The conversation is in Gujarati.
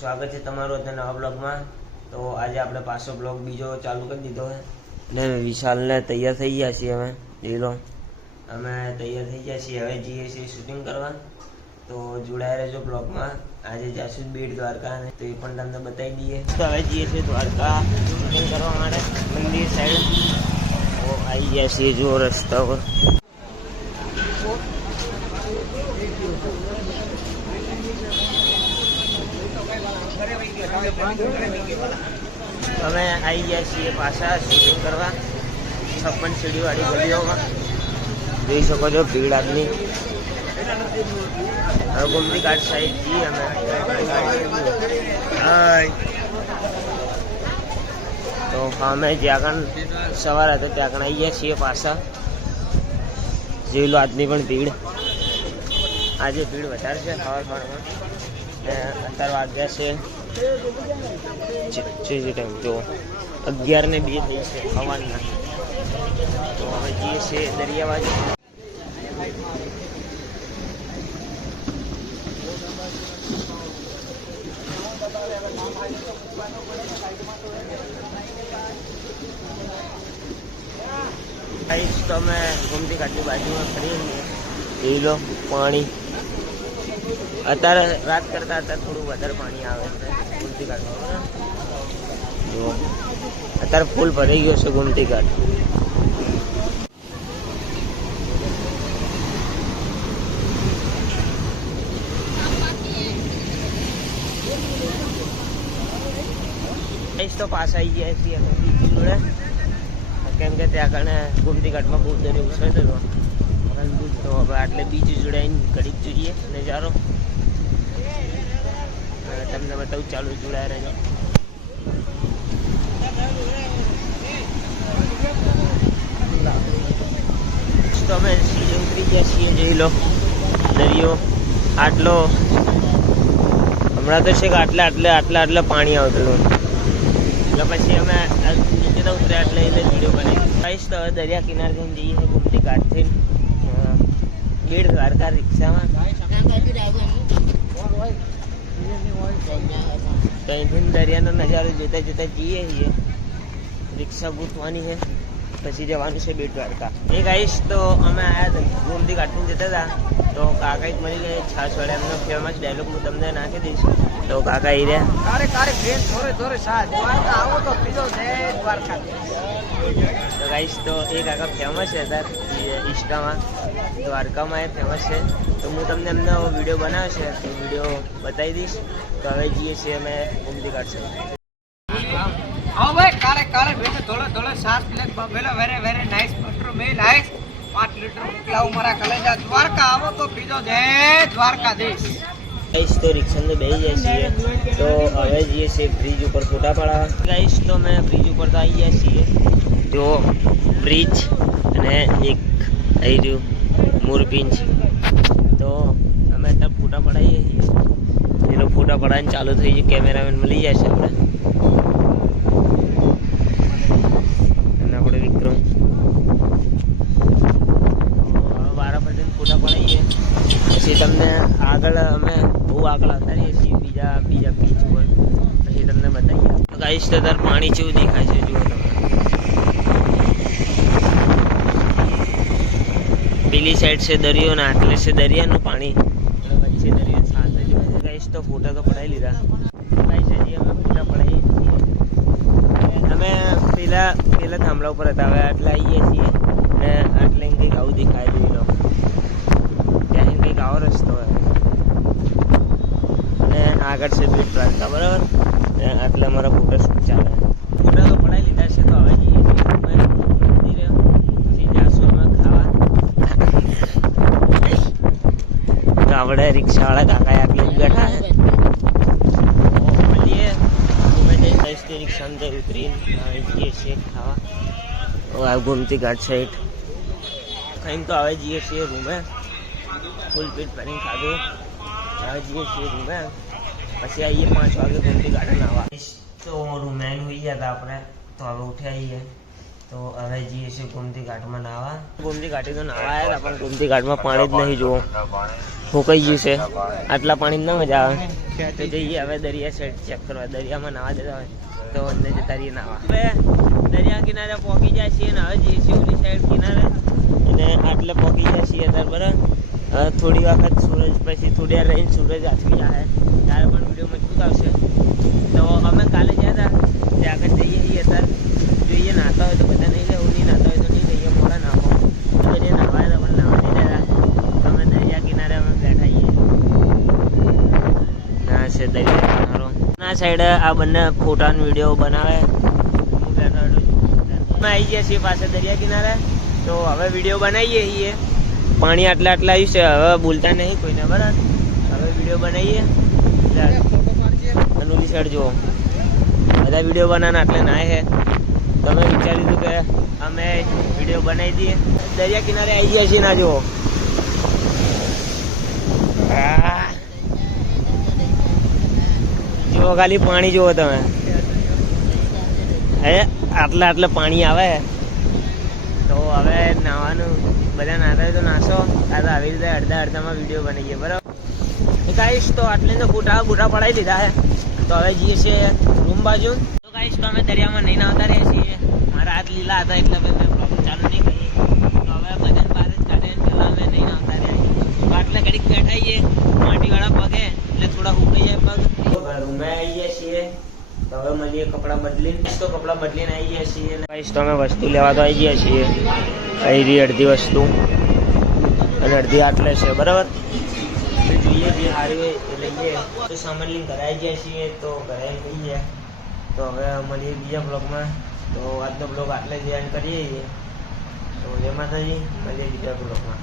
સ્વાગત છે તમારું અત્યારે નવા બ્લોગમાં। તો આજે આપણે પાછો બ્લોગ બીજો ચાલુ કરી દીધો છે ને વિશાલને તૈયાર થઈ ગયા છીએ અમે લીલો અમે તૈયાર થઈ ગયા છીએ હવે જઈએ છીએ શૂટિંગ કરવા। તો જોડાયા રહેજો બ્લોગમાં। આજે જાશું બેટ દ્વારકા ને તો એ પણ તમને બતાવી દઈએ। તો હવે જઈએ છીએ દ્વારકા શૂટિંગ કરવા માટે મંદિર સાઈડ। તો આવી ગયા છીએ જો રસ્તા પર અમે આવી ગયા છીએ પાછા શૂટિંગ કરવા 56 સીડી વાળી ગલીઓમાં। જોઈ શકો છો ભીડ આદમી। હવે ગુમતી ઘાટ સાઈડ છીએ અમે। તો અમે જ્યાં સવાર હતો ત્યાં આવી ગયા છીએ પાછા। જોઈ લો આજની પણ ભીડ, આજે ભીડ વધારે છે સવારમાં। અત્યારે વાગ્યા છે ટાઈમ જો 11:02 થઈ છે સવારના। તો હવે જઈએ છીએ દરિયા બાજુ। તો અમે ગુમતી ઘાટની બાજુમાં ફરીએ જોઈ લો પાણી। અત્યારે રાત કરતા અત્યારે થોડું વધારે પાણી આવે છે ગુમતી ઘાટમાં। જો અત્યારે ફૂલ ભરાઈ ગયો છે ગુમતી ઘાટ। તો પાસ આવી ગયા છીએ જોડે, કેમ કે ત્યાં આગળ ગુમતી ઘાટમાં બહુ દરિયો ઉછળતો હતો તો હવે આટલે બીજ જોડાઈને ઘડીક જોઈએ નજારો તમને બતાવું। ચાલુ જોડાયા રહેજો। તો અમે સીધે ઉતરી ગયા છીએ જોઈ લો દરિયો આટલો। હમણાં તો છે કે આટલે પાણી આવતું હતું એટલે પછી અમે નીચે તો ઉતર્યા એટલે વિડીયો બનાવી। તો હવે દરિયા કિનારે થઈને જઈએ ગુમતી ઘાટથી બેટ દ્વારકા રિક્ષામાં। તો અહીંથી દરિયાનો નજારો જોતા જોતા જઈએ છીએ। રિક્ષા ગોતવાની છે પછી જવાનું છે બેટ દ્વારકા। એક આવીશ તો અમે આવ્યા હતા ગુમતી ઘાટથી જતા હતા તો કાકા એક મળી ગયા છાશ વાળા, એમનો ફેમસ ડાયલોગ હું તમને નાખી દઈશ। તો કાકા એ તો ગાઈશ તો એ કાકા ફેમસ છે સર ઇન્સ્ટામાં દ્વારકામાં એ ફેમસ છે। તો હું તમને એમનો વિડીયો બનાવ્યો છે તો વિડીયો બતાવી દઈશ। તો હવે જઈએ છીએ અમે ગુમતી ઘાટ છે। हाँ भाई कारे कारे बेटे थोड़ा थोड़ा सांस ले बेला वेरे वेरे नाइस पत्रो में नाइस 5 लीटर निकलाऊ मारा कलेजा द्वारका आवो तो पीजो जय द्वारकाधीश। गाइस तो रिक्शा में બેસી જાય છીએ તો હવે જઈએ છીએ બ્રિજ ઉપર ફોટા પાડવા। ગાઈસ તો મેં બ્રિજ ઉપર તો આવી ગયા છીએ જો બ્રિજ અને એક આવી રહ્યું મોરપિંચ। તો અમે અત્યારે ફોટા પડાવીએ છીએ એનો ફોટા પડાવીને ચાલુ થઈ જાય। કેમેરામેન મળી જાય છે આપણે વિક્રમ। વારા ફરીને ફોટા પડાવીએ પછી તમને આગળ અમે બહુ આગળ ઉતારીએ છીએ બીજા બીચ ઉપર પછી તમને બતાવીએ। ગાઈસ તો તાર પાણી જેવું દેખાય છે જુઓ તમે। પેલી સાઈડ છે દરિયો ને આટલે છે દરિયાનું પાણી, વચ્ચે દરિયો સાથે જ હોય। ગાઈસ તો ફોટા તો પડાવી લીધા। ગાઈસ હજી અમે ફોટા પડાવીએ છીએ। અમે પેલા થાંભલા ઉપર હતા હવે આટલા આવીએ છીએ ને આટલે કંઈક આવું દેખાય જોઈ લો। ત્યાં કંઈક આવો રસ્તો હોય અને આગળ છે બેટ દ્વારકા બરાબર। આટલે અમારા ફોટો શૂટ ચાલે। ફોટા તો પડાવી લીધા છે તો હવે જઈએ છીએ મંદિરે પછી જાશું અમે ખાવા। તો આપણે રિક્ષાવાળા કાકા આટલે જ બેઠા છે। રિક્ષામાં જઈ ઉતરીને જઈએ છીએ ખાવા ગુમતી ઘાટ સાઈડ ખાઈને। તો હવે જઈએ છીએ રૂમે, ફૂલ પેટ ભરીને ખાધું। હવે જઈએ છીએ રૂમે પછી આવીએ 5 વાગે ગુમતી ઘાટ નાવા। તો રૂમે હોઈ ગયા હતા આપણે તો હવે ઉઠ્યા આવીએ તો હવે જઈએ છીએ ગુમતી ઘાટમાં નાવા। ગુમતી ઘાટી તો નાવા આવ્યા હતા પણ ગુમતી ઘાટમાં પાણી જ નહીં જુઓ। ફૂંકાઈ ગયું છે. આટલા પાણી ના મજા આવે. તો જઈએ હવે દરિયા સાઈડ ચેક કરવા. દરિયામાં નાવા જતા હોય તો અંદર જતા રહીએ નાવા. હવે દરિયા કિનારે પહોંચી જાય છીએ ને હવે જઈએ છીએ ઓલી સાઈડ કિનારે અને આટલે પહોંચી જાય છીએ અત્યારે બરાબર. થોડી વખત સૂરજ પછી થોડી વાર રહીને સૂરજ આથમી જાય ત્યારે પણ વિડીયો મજબૂત આવશે. તો અમે કાલે ગયા હતા ત્યાં આગળ જઈએ છીએ અત્યારે જોઈએ. નાતા હોય તો બધા નહીં જવું, નહીં નાતા હોય તો નહીં જઈએ. મોડા નાખો બધે નાવા તો પણ નાવા નહીં જતા. અમે દરિયા કિનારે અમે બેઠા છીએ. ના છે દરિયા કિનારો. ના સાઈડ આ બંને ફોટાનો વિડીયો બનાવે. હું બેઠો અમે આવી ગયા છીએ પાસે દરિયા કિનારે. તો હવે વિડીયો બનાવીએ છીએ. પાણી આટલા આવ્યું છે હવે બોલતા નહીં કોઈને બરાબર. હવે વિડીયો બનાવીએ અને ઓલી સાઈડ જુઓ બધા વિડીયો બનાવવાના આટલે ના છે. તમે વિચાર્યું હતું કે અમે વિડીયો બનાવી દઈએ. દરિયા કિનારે આવી ગયા છીએ. ના જુઓ જુઓ ખાલી પાણી જુઓ તમે. હે આટલે પાણી આવે તો હવે નાવાનું બધા નાતા હોય તો નાશો. આ તો આવી રીતે અડધામાં વિડીયો બનાવીએ બરાબર. ગાઈશ તો આટલે તો બૂટા પડાવી લીધા છે. તો હવે જઈએ છીએ રૂમ બાજુ. તો ગાઈશ તો અમે દરિયામાં નહીં નાવતા રહીએ છીએ. મારા હાથ લીલા હતા એટલે મેં બ્લોગ ચાલુ નહીં કરીએ. તો હવે બધાને બહાર જ કાઢે પહેલાં અમે નહીં નાવતા રહ્યા. તો આટલે ઘડીક બેઠાઈએ માટીવાળા પગે એટલે થોડા ઉકાઈ જાય પગ. રૂમે આવી ગયા છીએ. તો હવે મળીએ કપડાં બદલીને. તો કપડાં બદલીને આવી ગયા છીએ. ગાઈશ તો અમે વસ્તુ લેવા તો આવી ગયા છીએ. અહીં રહી અડધી વસ્તુ અને અડધી આટલે છે બરાબર. જોઈએ જે સારી હોય એ લઈએ. તો સામાન લઈને ઘરે આવી ગયા છીએ. તો ઘરે લઈએ. તો હવે મળીએ બીજા બ્લોગમાં. તો આજનો બ્લોગ આટલે જ એન્ડ કરીએ છીએ. તો જય માતાજી, મળીએ બીજા બ્લોગમાં.